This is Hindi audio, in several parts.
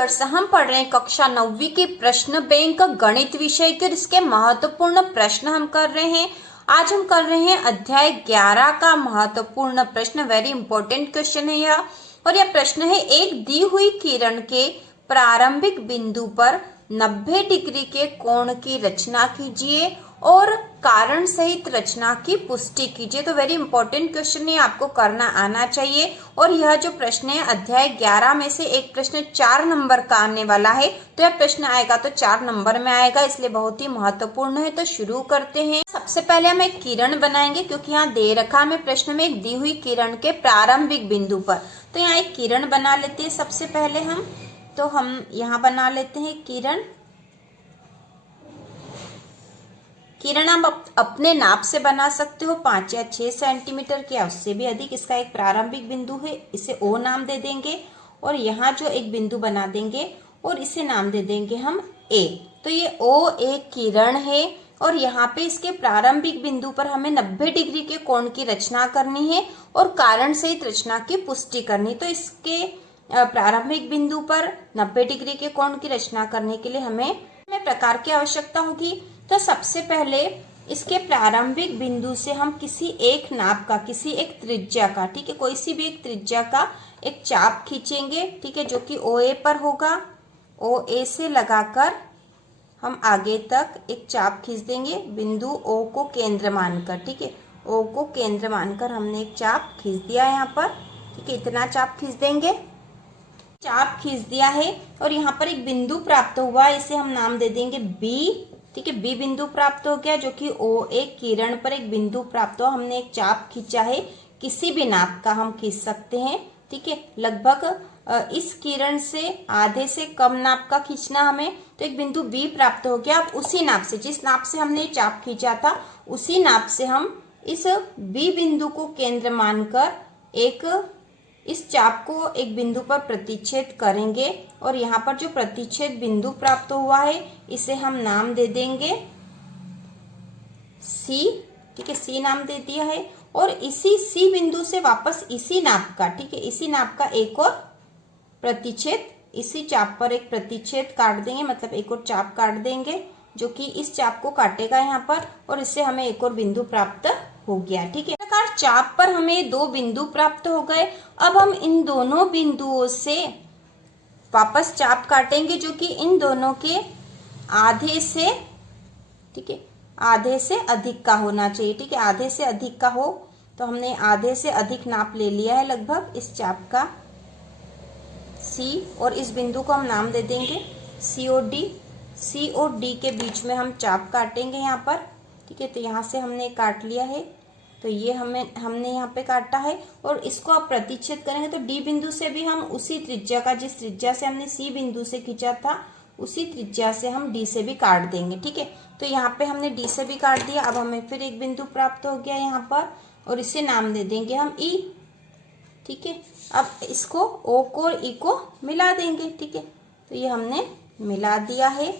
व्यूअर्स, हम पढ़ रहे हैं कक्षा 9वीं की प्रश्न बैंक गणित विषय के, और इसके महत्वपूर्ण प्रश्न हम कर रहे हैं। आज हम कर रहे हैं अध्याय 11 का महत्वपूर्ण प्रश्न। वेरी इंपॉर्टेंट क्वेश्चन है यह। और यह प्रश्न है, एक दी हुई किरण के प्रारंभिक बिंदु पर 90 डिग्री के कोण की रचना कीजिए और कारण सहित रचना की पुष्टि कीजिए। तो वेरी इंपॉर्टेंट क्वेश्चन है, आपको करना आना चाहिए। और यह जो प्रश्न है अध्याय 11 में से एक प्रश्न 4 नंबर का आने वाला है। तो यह प्रश्न आएगा तो 4 नंबर में आएगा, इसलिए बहुत ही महत्वपूर्ण है। तो शुरू करते हैं। सबसे पहले हम एक किरण बनाएंगे, क्योंकि यहाँ दे रखा हमें प्रश्न में एक दी हुई किरण के प्रारंभिक बिंदु पर। तो यहाँ एक किरण बना लेते हैं सबसे पहले हम। तो हम यहाँ बना लेते हैं किरण। किरण आप अपने नाप से बना सकते हो, 5 या 6 सेंटीमीटर के, उससे भी अधिक। इसका एक प्रारंभिक बिंदु है, इसे ओ नाम दे देंगे। और यहाँ जो एक बिंदु बना देंगे और इसे नाम दे देंगे हम ए। तो ये ओ एक किरण है, और यहाँ पे इसके प्रारंभिक बिंदु पर हमें 90 डिग्री के कोण की रचना करनी है और कारण सहित रचना की पुष्टि करनी। तो इसके प्रारंभिक बिंदु पर 90 डिग्री के कोण की रचना करने के लिए हमें प्रकार की आवश्यकता होगी। तो सबसे पहले इसके प्रारंभिक बिंदु से हम किसी एक नाप का, किसी एक त्रिज्या का, ठीक है, कोई सी भी एक त्रिज्या का एक चाप खींचेंगे, ठीक है, जो कि ओ ए पर होगा। ओ ए से लगाकर हम आगे तक एक चाप खींच देंगे, बिंदु ओ को केंद्र मानकर, ठीक है। ओ को केंद्र मानकर हमने एक चाप खींच दिया यहाँ पर, ठीक है, इतना चाप खींच देंगे। चाप खींच दिया है और यहाँ पर एक बिंदु प्राप्त हुआ, इसे हम नाम दे देंगे बी, ठीक है। बी बिंदु प्राप्त हो गया, जो कि ओ एक किरण पर एक बिंदु प्राप्त हुआ। हमने एक चाप खींचा है, किसी भी नाप का हम खींच सकते हैं, ठीक है। लगभग इस किरण से आधे से कम नाप का खींचना हमें। तो एक बिंदु बी प्राप्त हो गया। अब उसी नाप से, जिस नाप से हमने चाप खींचा था, उसी नाप से हम इस बी बिंदु को केंद्र मानकर इस चाप को एक बिंदु पर प्रतिच्छेद करेंगे। और यहाँ पर जो प्रतिच्छेद बिंदु प्राप्त हुआ है, इसे हम नाम दे देंगे सी, ठीक है, सी नाम दे दिया है। और इसी सी बिंदु से वापस इसी नाप का, ठीक है, इसी नाप का एक और प्रतिच्छेद, इसी चाप पर एक प्रतिच्छेद काट देंगे, मतलब एक और चाप काट देंगे, जो कि इस चाप को काटेगा यहाँ पर, और इससे हमें एक और बिंदु प्राप्त हो गया, ठीक है। चाप पर हमें 2 बिंदु प्राप्त हो गए। अब हम इन दोनों बिंदुओं से वापस चाप काटेंगे, जो कि इन दोनों के आधे से, ठीक है, आधे से अधिक का होना चाहिए, ठीक है, आधे से अधिक का हो। तो हमने आधे से अधिक नाप ले लिया है लगभग इस चाप का सी, और इस बिंदु को हम नाम दे देंगे सी और डी। सी और डी के बीच में हम चाप काटेंगे यहाँ पर, ठीक है। तो यहाँ से हमने काट लिया है, तो ये हमने यहाँ पे काटा है, और इसको आप प्रतिच्छेद करेंगे तो डी बिंदु से भी हम उसी त्रिज्या का, जिस त्रिज्या से हमने सी बिंदु से खींचा था, उसी त्रिज्या से हम डी से भी काट देंगे, ठीक है। तो यहाँ पे हमने डी से भी काट दिया। अब हमें फिर एक बिंदु प्राप्त हो गया यहाँ पर, और इसे नाम दे देंगे हम ई, ठीक है। अब इसको ओ को और ई को मिला देंगे, ठीक है। तो ये हमने मिला दिया है,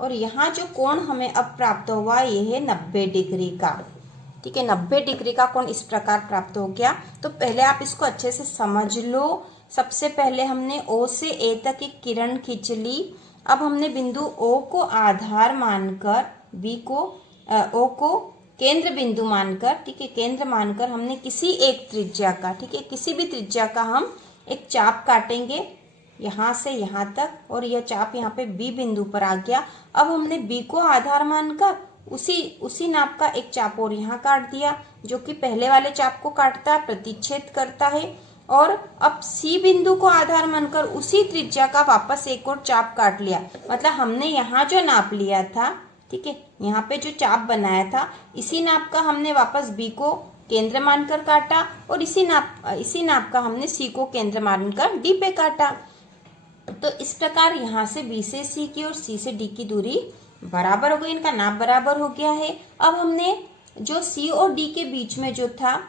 और यहाँ जो कोण हमें अब प्राप्त हुआ ये है 90 डिग्री का, ठीक है। 90 डिग्री का कोण इस प्रकार प्राप्त हो गया। तो पहले आप इसको अच्छे से समझ लो। सबसे पहले हमने ओ से ए तक एक किरण खींच ली। अब हमने बिंदु ओ को आधार मानकर, बी को ओ को केंद्र बिंदु मानकर, ठीक है, केंद्र मानकर हमने किसी एक त्रिज्या का, ठीक है, किसी भी त्रिज्या का हम एक चाप काटेंगे यहाँ से यहाँ तक, और यह चाप यहाँ पे बी बिंदु पर आ गया। अब हमने बी को आधार मानकर उसी नाप का एक चाप और यहाँ काट दिया, जो कि पहले वाले चाप को काटता है, प्रतिच्छेद करता है। और अब सी बिंदु को आधार मानकर उसी त्रिज्या का वापस एक और चाप काट लिया। मतलब हमने यहाँ जो नाप लिया था, ठीक है, यहाँ पे जो चाप बनाया था, इसी नाप का हमने वापस बी को केंद्र मानकर काटा, और इसी नाप का हमने सी को केंद्र मानकर डी पे काटा। तो इस प्रकार यहाँ से बी से सी की और सी से डी की दूरी बराबर हो गई, इनका नाप बराबर हो गया है। अब हमने जो सी और डी के बीच में जो था,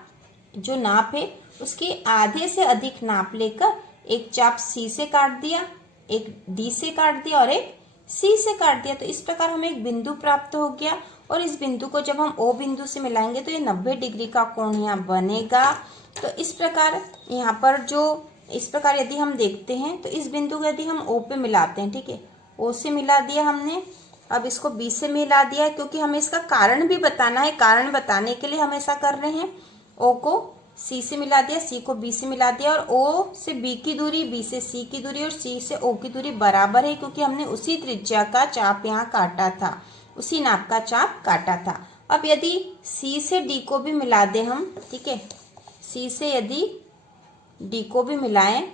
जो नाप है, उसके आधे से अधिक नाप लेकर एक चाप सी से काट दिया, एक डी से काट दिया और एक सी से काट दिया। तो इस प्रकार हमें एक बिंदु प्राप्त हो गया, और इस बिंदु को जब हम ओ बिंदु से मिलाएंगे तो ये 90 डिग्री का कोण यहाँ बनेगा। तो इस प्रकार यहाँ पर जो इस प्रकार यदि हम देखते हैं तो इस बिंदु को यदि हम O पे मिलाते हैं, ठीक है, O से मिला दिया हमने, अब इसको B से मिला दिया है, क्योंकि हमें इसका कारण भी बताना है। कारण बताने के लिए हम ऐसा कर रहे हैं। O को C से मिला दिया, C को B से मिला दिया, और O से B की दूरी, B से C की दूरी और C से O की दूरी बराबर है, क्योंकि हमने उसी त्रिज्या का चाप यहाँ काटा था, उसी नाप का चाप काटा था। अब यदि C से D को भी मिला दें हम, ठीक है, C से यदि D को भी मिलाएं,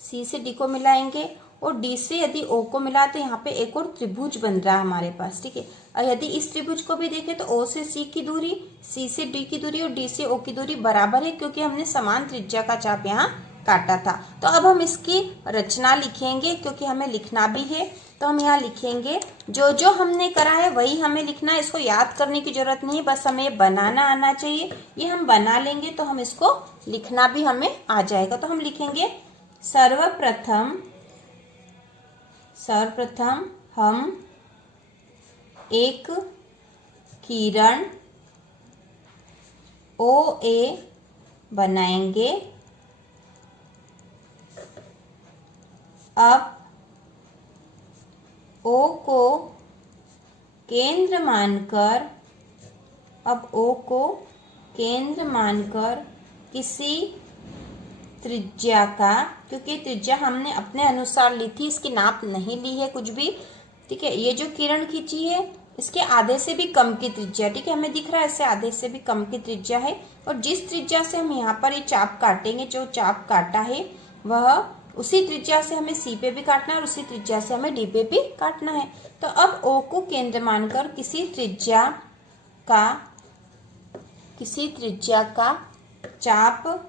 C से D को मिलाएंगे और D से यदि O को मिला तो यहाँ पे एक और त्रिभुज बन रहा है हमारे पास, ठीक है। और यदि इस त्रिभुज को भी देखें तो O से C की दूरी, C से D की दूरी और D से O की दूरी बराबर है, क्योंकि हमने समान त्रिज्या का चाप यहाँ काटा था। तो अब हम इसकी रचना लिखेंगे, क्योंकि हमें लिखना भी है। तो हम यहाँ लिखेंगे, जो जो हमने करा है वही हमें लिखना है, इसको याद करने की जरूरत नहीं, बस हमें बनाना आना चाहिए। ये हम बना लेंगे तो हम इसको लिखना भी हमें आ जाएगा। तो हम लिखेंगे, सर्वप्रथम हम एक किरण OA बनाएंगे। अब O को केंद्र मानकर किसी त्रिज्या का, क्योंकि त्रिज्या हमने अपने अनुसार ली थी, इसकी नाप नहीं ली है कुछ भी, ठीक है। ये जो किरण खींची है इसके आधे से भी कम की त्रिज्या, ठीक है, हमें दिख रहा है इससे आधे से भी कम की त्रिज्या है। और जिस त्रिज्या से हम यहाँ पर ये चाप काटेंगे, जो चाप काटा है वह उसी त्रिज्या से हमें C पे भी काटना है और उसी त्रिज्या से हमें D पे भी काटना है। तो अब O को केंद्र मानकर किसी त्रिज्या का चाप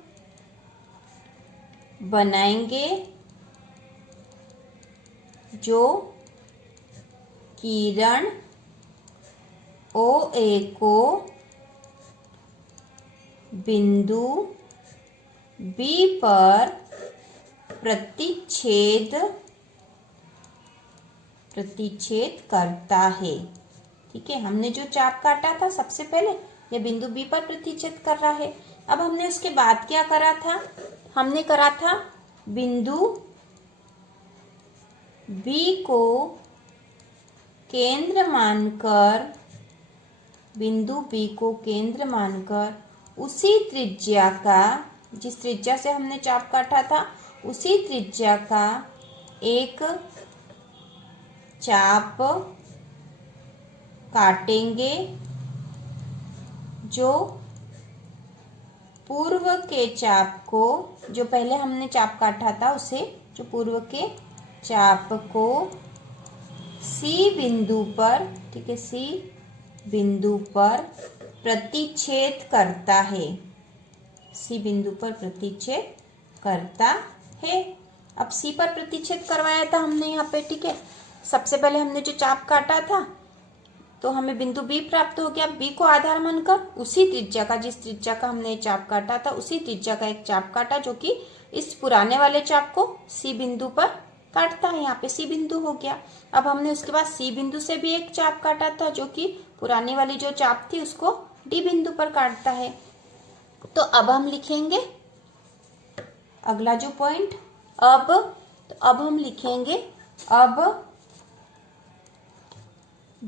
बनाएंगे, जो किरण OA को बिंदु B पर प्रतिच्छेद करता है, ठीक है। हमने जो चाप काटा था सबसे पहले, यह बिंदु B पर प्रतिच्छेद कर रहा है। अब हमने उसके बाद क्या करा था, हमने करा था बिंदु B को केंद्र मानकर उसी त्रिज्या का, जिस त्रिज्या से हमने चाप काटा था उसी त्रिज्या का एक चाप काटेंगे, जो पूर्व के चाप को, जो पहले हमने चाप काटा था उसे, जो पूर्व के चाप को C बिंदु पर, ठीक है, C बिंदु पर प्रतिच्छेद करता है, C बिंदु पर प्रतिच्छेद करता है। अब C पर प्रतिच्छेद करवाया था हमने यहाँ पे, ठीक है। सबसे पहले हमने जो चाप काटा था तो हमें बिंदु B प्राप्त हो गया। B को आधार मानकर उसी त्रिज्या का, जिस त्रिज्या का हमने चाप काटा था उसी त्रिज्या का एक चाप काटा, जो कि इस पुराने वाले चाप को C बिंदु पर काटता है। यहाँ पे C बिंदु हो गया। अब हमने उसके बाद C बिंदु से भी एक चाप काटा था, जो कि पुरानी वाली जो चाप थी उसको D बिंदु पर काटता है। तो अब हम लिखेंगे अगला जो पॉइंट, अब हम लिखेंगे, अब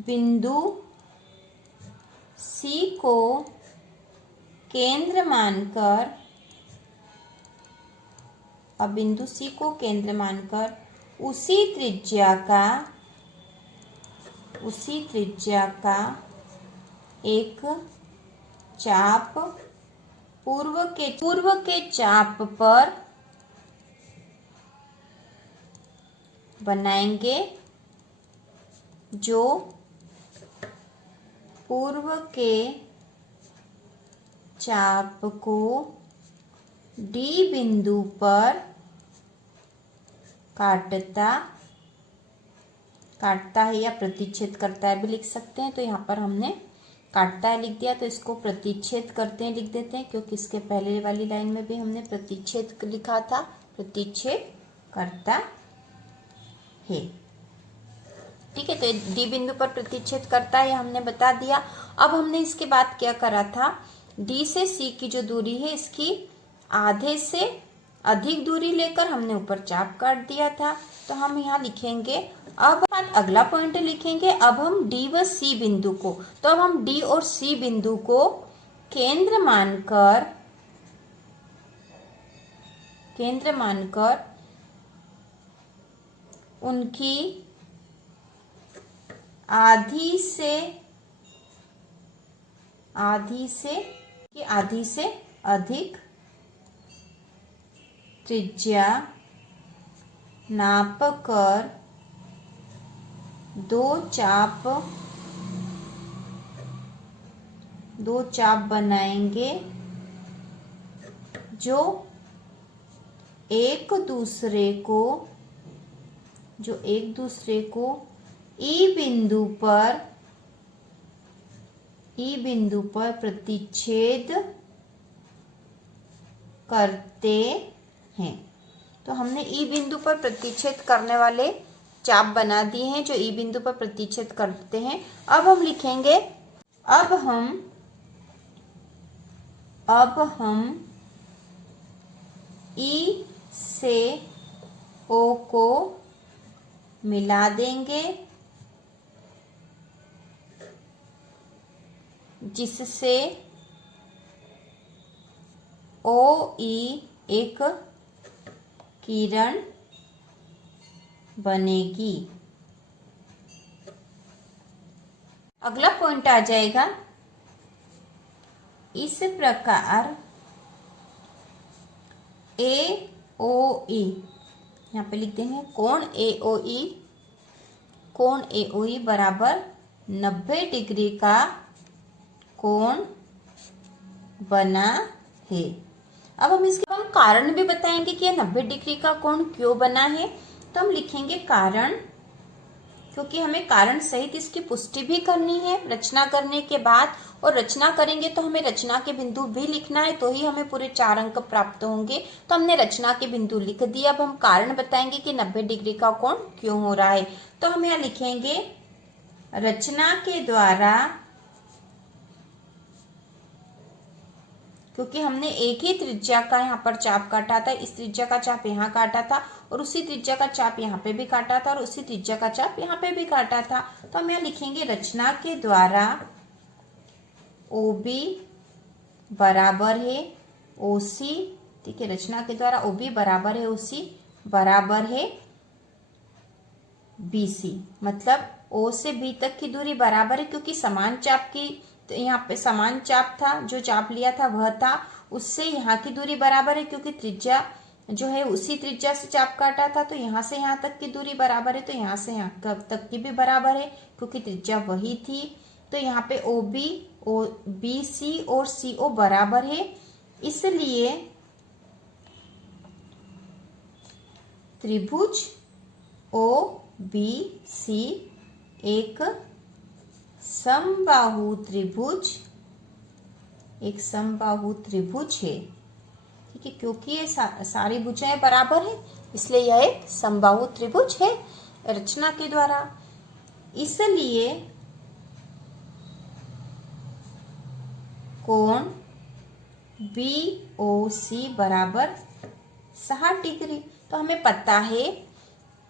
बिंदु C को केंद्र मानकर उसी त्रिज्या का एक चाप पूर्व के चाप पर बनाएंगे, जो पूर्व के चाप को D बिंदु पर काटता है या प्रतिच्छेद करता है भी लिख सकते हैं। तो यहाँ पर हमने काटता है लिख दिया, तो इसको प्रतिच्छेद करते हैं लिख देते हैं, क्योंकि इसके पहले वाली लाइन में भी हमने प्रतिच्छेद लिखा था, प्रतिच्छेद करता है, ठीक है। तो D बिंदु पर प्रतिच्छेद करता है, हमने बता दिया। अब हमने इसके बाद क्या करा था, D से C की जो दूरी है इसकी आधे से अधिक दूरी लेकर हमने ऊपर चाप काट दिया था। तो हम यहाँ लिखेंगे, अब अगला पॉइंट लिखेंगे, अब हम डी व सी बिंदु को, तो अब हम डी और सी बिंदु को केंद्र मानकर उनकी आधी से अधिक त्रिज्या नापकर दो चाप बनाएंगे जो एक दूसरे को ई बिंदु पर प्रतिच्छेद करते हैं। तो हमने ई बिंदु पर प्रतिच्छेद करने वाले चाप बना दिए हैं जो ई बिंदु पर प्रतिच्छेद करते हैं। अब हम लिखेंगे, अब हम ई से ओ को मिला देंगे, जिससे ओ ई एक किरण बनेगी। अगला पॉइंट आ जाएगा, इस प्रकार ए ओ ई, यहाँ पे लिख देंगे कोण ए ओ ई बराबर 90 डिग्री का कोण बना है। अब हम इसके कारण भी बताएंगे कि यह 90 डिग्री का कोण क्यों बना है। तो हम लिखेंगे कारण, क्योंकि हमें कारण सहित इसकी पुष्टि भी करनी है रचना करने के बाद, और रचना करेंगे तो हमें रचना के बिंदु भी लिखना है, तो ही हमें पूरे 4 अंक प्राप्त होंगे। तो हमने रचना के बिंदु लिख दिया। अब हम कारण बताएंगे कि 90 डिग्री का कोण क्यों हो रहा है। तो हम यहाँ लिखेंगे, रचना के द्वारा, क्योंकि हमने एक ही त्रिज्या का यहाँ पर चाप काटा था, इस त्रिज्या का चाप यहाँ काटा था और उसी त्रिज्या का चाप यहाँ पे भी काटा था और उसी त्रिज्या का चाप यहाँ पे भी काटा था। तो हम यहाँ लिखेंगे, रचना के द्वारा OB बराबर है OC, ठीक है, रचना के द्वारा OB बराबर है OC बराबर है BC, मतलब O से B तक की दूरी बराबर है, क्योंकि समान चाप की, तो यहाँ पे समान चाप था, जो चाप लिया था वह था, उससे यहाँ की दूरी बराबर है, क्योंकि त्रिज्या जो है उसी त्रिज्या से चाप काटा था, तो यहाँ से यहाँ तक की दूरी बराबर है, तो यहाँ से यहाँ तक की भी बराबर है, क्योंकि त्रिज्या वही थी। तो यहाँ पे OB BC और CO बराबर है, इसलिए त्रिभुज OBC एक समबाहु त्रिभुज है, ठीक है, क्योंकि ये सारी भुजाएं बराबर है, इसलिए यह एक समबाहु त्रिभुज है रचना के द्वारा। इसलिए कोण BOC बराबर 60 डिग्री। तो हमें पता है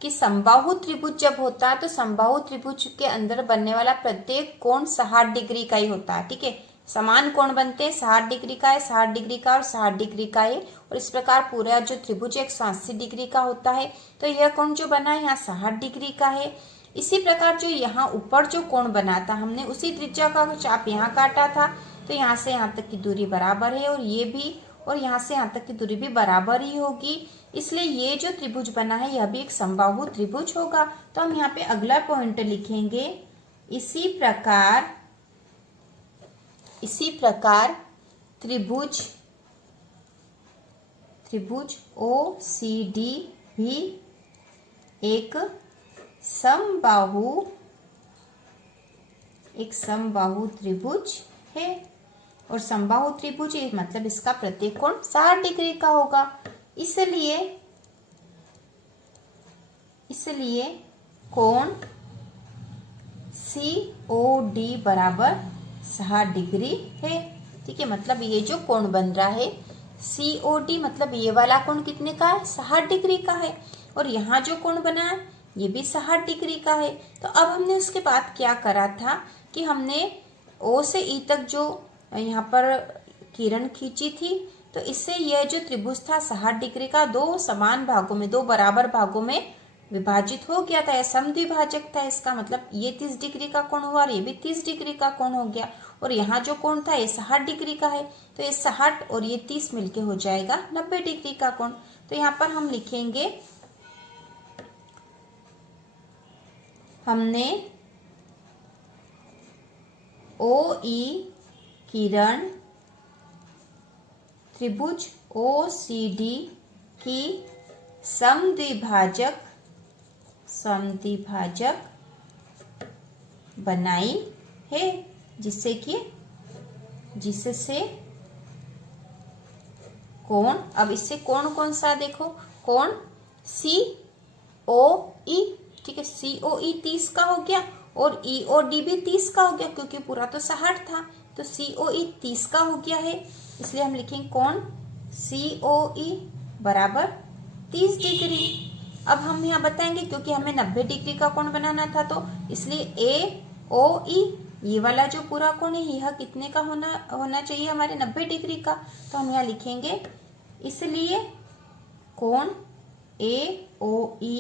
कि समबाहु त्रिभुज जब होता है तो समबाहु त्रिभुज के अंदर बनने वाला प्रत्येक कोण 60 डिग्री का ही होता है, ठीक है, समान कोण बनते हैं, 60 डिग्री का है, 60 डिग्री का और 60 डिग्री का है, और इस प्रकार पूरा जो त्रिभुज 180 डिग्री का होता है। तो यह कोण जो बना है यहाँ 60 डिग्री का है। इसी प्रकार जो यहाँ ऊपर जो कोण बना था, हमने उसी त्रिज्या का चाप यहाँ काटा था, तो यहाँ से यहाँ तक की दूरी बराबर है, और ये भी, और यहाँ से यहाँ तक की दूरी भी बराबर ही होगी, इसलिए ये जो त्रिभुज बना है यह भी एक समबाहु त्रिभुज होगा। तो हम यहाँ पे अगला पॉइंट लिखेंगे, इसी प्रकार त्रिभुज OCD भी एक समबाहु त्रिभुज है, और समबाहु त्रिभुज मतलब इसका प्रत्येक कोण 60 डिग्री का होगा। इसलिए कोण COD बराबर 60 डिग्री है, ठीक है, मतलब ये जो कोण बन रहा है COD मतलब ये वाला कोण कितने का है, 60 डिग्री का है। और यहाँ जो कोण बना है ये भी 60 डिग्री का है। तो अब हमने उसके बाद क्या करा था कि हमने O से E तक जो यहाँ पर किरण खींची थी, तो इससे यह जो त्रिभुज था 60 डिग्री का दो समान भागों में, दो बराबर भागों में विभाजित हो गया था। यह समद्विभाजक था। इसका मतलब ये 30 डिग्री का कोण हुआ और ये भी 30 डिग्री का कोण हो गया। और यहाँ जो कोण था ये 60 डिग्री का है, तो ये 60 और ये 30 मिलके हो जाएगा 90 डिग्री का कोण। तो यहाँ पर हम लिखेंगे, हमने OE किरण त्रिभुज OCD की समद्विभाजक बनाई है, जिससे कोण, अब इससे कोण कौन सा देखो, कोण COE, ठीक है, COE 30 का हो गया और EOD भी 30 का हो गया, क्योंकि पूरा तो 60 था, तो COE 30 का हो गया है। इसलिए हम लिखेंगे कोण COE बराबर 30 डिग्री। अब हम यहाँ बताएंगे, क्योंकि हमें 90 डिग्री का कोण बनाना था, तो इसलिए AOE ये वाला जो पूरा कोण है यह कितने का होना चाहिए, हमारे 90 डिग्री का। तो हम यहाँ लिखेंगे, इसलिए कोण AOE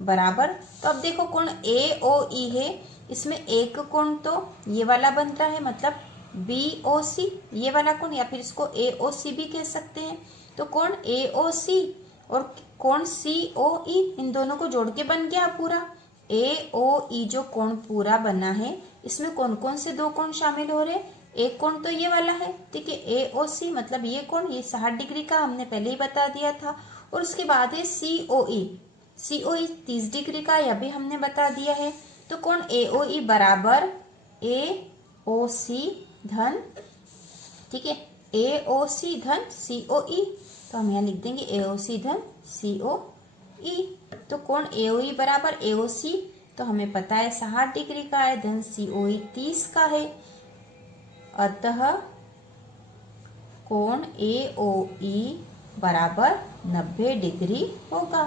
बराबर, तो अब देखो कोण AOE है, इसमें एक कोण तो ये वाला बन रहा है, मतलब BOC ये वाला कोण, या फिर इसको AOC भी कह सकते हैं। तो कोण AOC और कोण COE इन दोनों को जोड़ के बन गया पूरा AOE। जो कोण पूरा बना है इसमें कौन कौन से दो कोण शामिल हो रहे, एक कोण तो ये वाला है, ठीक है, AOC मतलब ये कोण, ये 60 डिग्री का हमने पहले ही बता दिया था। और उसके बाद है COE 30 डिग्री का, यह भी हमने बता दिया है। तो कोण AOE बराबर AOC धन, ठीक है, AOC धन COE। तो हम यहाँ लिख देंगे AOC धन COE। तो कोण AOE बराबर AOC, तो हमें पता है 60 डिग्री का है, धन COE 30 का है, अतः कोण AOE बराबर 90 डिग्री होगा।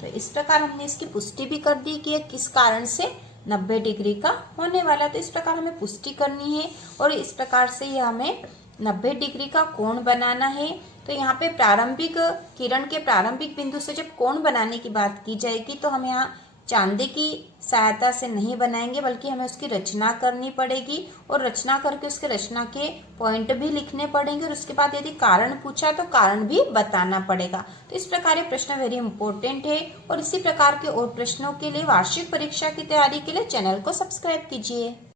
तो इस प्रकार हमने इसकी पुष्टि भी कर दी कि किस कारण से 90 डिग्री का होने वाला। तो इस प्रकार हमें पुष्टि करनी है और इस प्रकार से यह हमें 90 डिग्री का कोण बनाना है। तो यहाँ पे प्रारंभिक किरण के प्रारंभिक बिंदु से जब कोण बनाने की बात की जाएगी, तो हम यहाँ चांदे की सहायता से नहीं बनाएंगे, बल्कि हमें उसकी रचना करनी पड़ेगी और रचना करके उसके रचना के पॉइंट भी लिखने पड़ेंगे। और उसके बाद यदि कारण पूछा तो कारण भी बताना पड़ेगा। तो इस प्रकार ये प्रश्न वेरी इंपॉर्टेंट है। और इसी प्रकार के और प्रश्नों के लिए वार्षिक परीक्षा की तैयारी के लिए चैनल को सब्सक्राइब कीजिए।